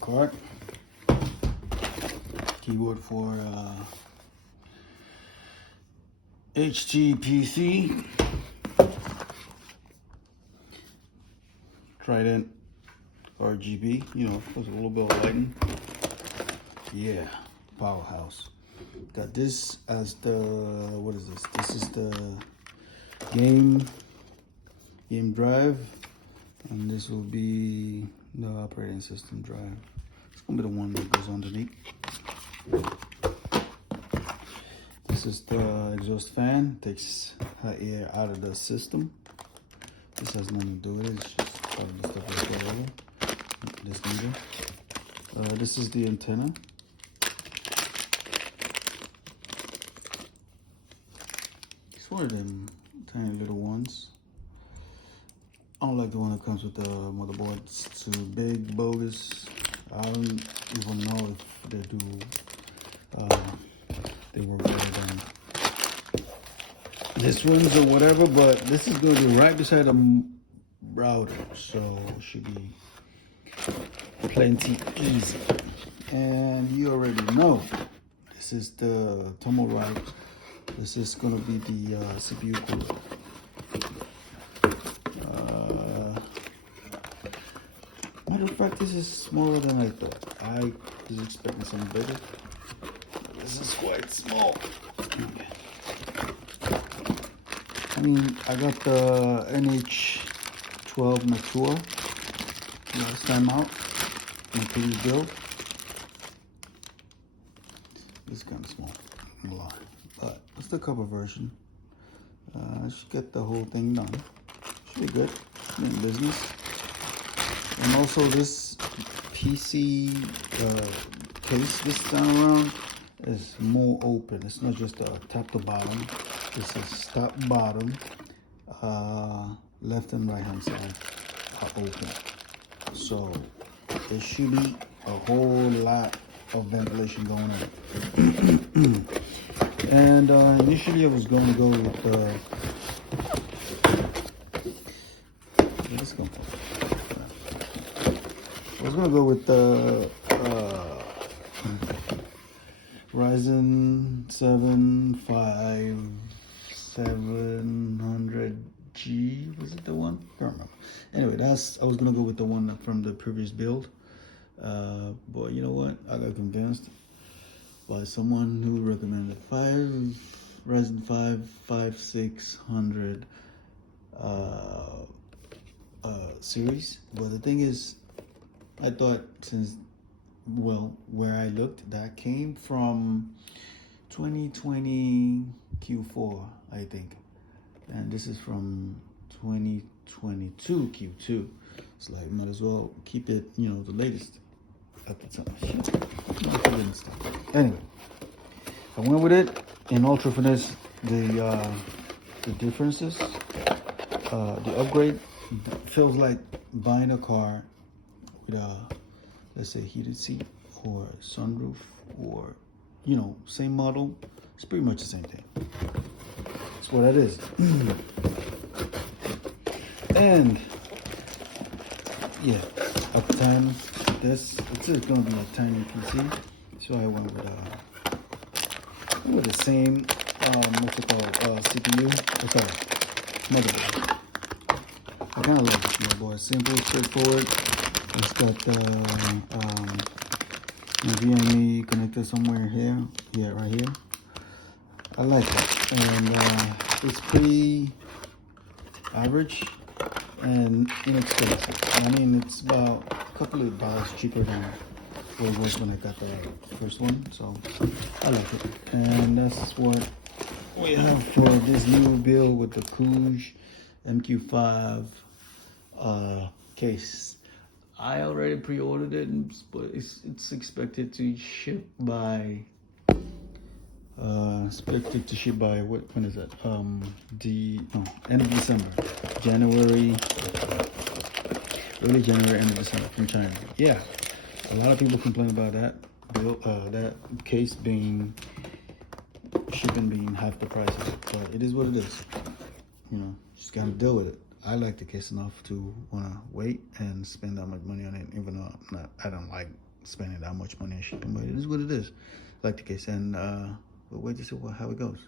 card. Keyboard for HTPC. Trident RGB, you know, with a little bit of lighting. Yeah, powerhouse. Got this as the, what is this? This is the game drive, and this will be the operating system drive. It's gonna be the one that goes underneath. This is the exhaust fan, takes hot air out of the system. This has nothing to do with it, it's just part of the stuff that's all over. This needle. This is the antenna. It's one of them tiny little ones. I don't like the one that comes with the motherboard. It's too big, bogus. I don't even know if they do. They work better than this ones or whatever. But this is going to be right beside the router, so it should be plenty easy. And you already know this is the Thermalright. This is going to be the CPU cooler. Matter of fact, this is smaller than I thought. I was expecting something bigger. This is quite small. I mean, I got the NH12 Mature last time out in previous build. It's kind of small, a lot, but it's the cover version. I should get the whole thing done. Should be good. Should be in business. And also this PC case this time around is more open. It's not just top to bottom. This is top bottom, left and right hand side are open. So there should be a whole lot of ventilation going on. And initially I was going to go with let's go. I was gonna go with the Ryzen 75700G. Was it the one? I don't remember. Anyway, I was gonna go with the one from the previous build. But you know what? I got convinced by someone who recommended Ryzen 5 5600 series. But the thing is, I thought since, well, where I looked, that came from 2020 Q4, I think. And this is from 2022 Q2. It's like, might as well keep it, you know, the latest at the time. Anyway, I went with it in Ultra Finesse. The differences, the upgrade feels like buying a car with a, let's say, heated seat or sunroof, or, you know, same model. It's pretty much the same thing. That's what it is. And yeah, uptime, it's gonna be a tiny PC, so I went with the same what's it called, CPU. Okay, motherboard. I kind of like this motherboard. Simple, straightforward. It's got the NVMe connector somewhere here. Yeah, right here. I like it, and it's pretty average and inexpensive. I mean, it's about a couple of dollars cheaper than what it was when I got the first one, so I like it. And that's what we have for this new build with the Couge MQ5 case. I already pre-ordered it, but it's expected to ship by when is that? End of December, early January, end of December from China. Yeah, a lot of people complain about that that case shipping being half the price of it, but it is what it is. You know, just gotta deal with it. I like the case enough to want to wait and spend that much money on it, even though I don't like spending that much money on shipping, but it is what it is. Like the case, and we'll wait to see how it goes.